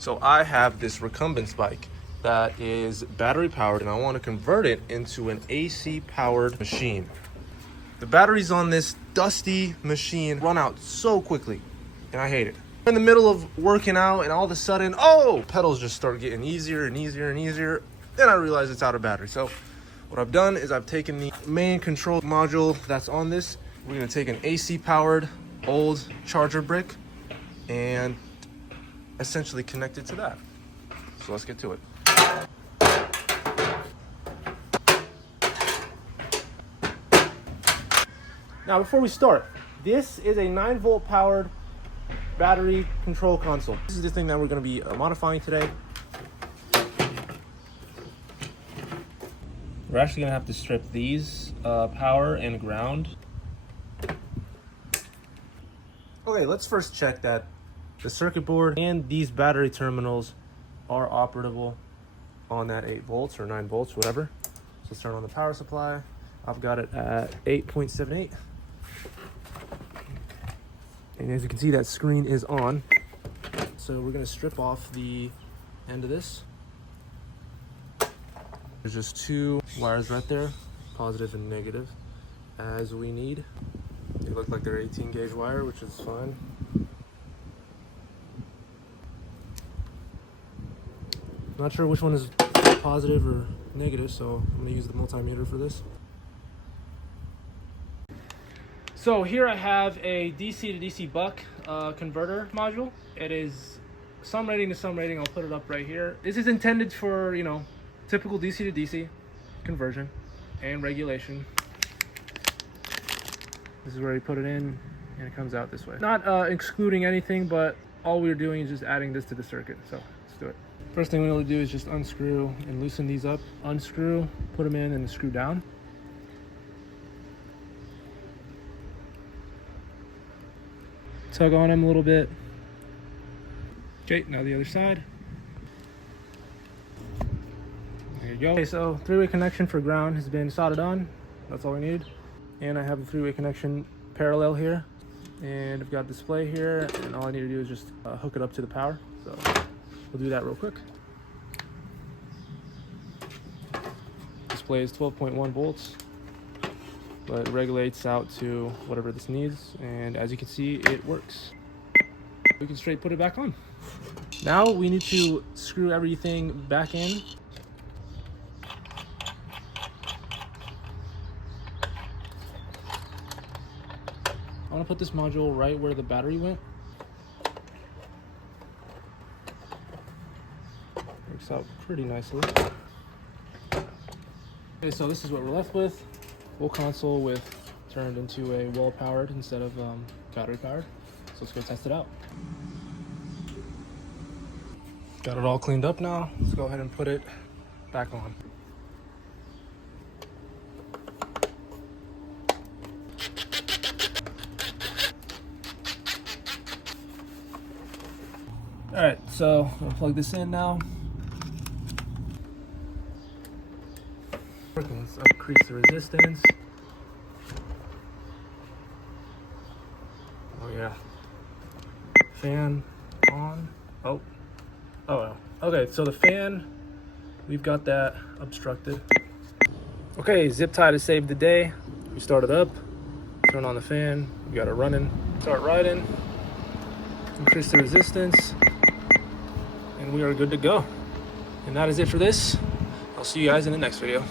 So I have this recumbence bike that is battery powered, and I want to convert it into an AC powered machine. The batteries on this dusty machine run out so quickly, and I hate it. In the middle of working out, and all of a sudden, oh, pedals just start getting easier and easier and easier. Then I realize it's out of battery. So what I've done is I've taken the main control module that's on this. We're gonna take an AC powered old charger brick and essentially connect it to that. So let's get to it. Now, before we start, this is a 9-volt powered battery control console. This is the thing that we're going to be modifying today. We're actually going to have to strip these power and ground. Okay, let's first check that the circuit board and these battery terminals are operable on that 8 volts or 9 volts, whatever. So let's turn on the power supply. I've got it at 8.78. And as you can see, that screen is on. So we're gonna strip off the end of this. There's just 2 wires right there, positive and negative, as we need. They look like they're 18 gauge wire, which is fine. Not sure which one is positive or negative, so I'm gonna use the multimeter for this. So here I have a DC to DC buck converter module. It is some rating to some rating. I'll put it up right here. This is intended for, you know, typical DC to DC conversion and regulation. This is where you put it in and it comes out this way. Not excluding anything, but all we're doing is just adding this to the circuit. So let's do it. First thing we want to do is just unscrew and loosen these up. Unscrew, put them in, and screw down. Tug on them a little bit. Okay, now the other side. There you go. Okay, so 3-way connection for ground has been soldered on. That's all we need. And I have a 3-way connection parallel here. And I've got display here, and all I need to do is just hook it up to the power. So we'll do that real quick. Display is 12.1 volts. But it regulates out to whatever this needs, and as you can see, it works. We can straight put it back on. Now we need to screw everything back in. I want to put this module right where the battery went. Works out pretty nicely. Okay, so this is what we're left with. Full console with turned into a wall powered instead of battery powered. So let's go test it out. Got it all cleaned up now. Let's go ahead and put it back on. All right, so I'm gonna plug this in now. Let's increase the resistance. Oh yeah. Fan on. Oh well. Okay, so the fan, we've got that obstructed. Okay, zip tie to save the day. We start it up, turn on the fan, we got it running. Start riding, increase the resistance, and we are good to go. And that is it for this. I'll see you guys in the next video.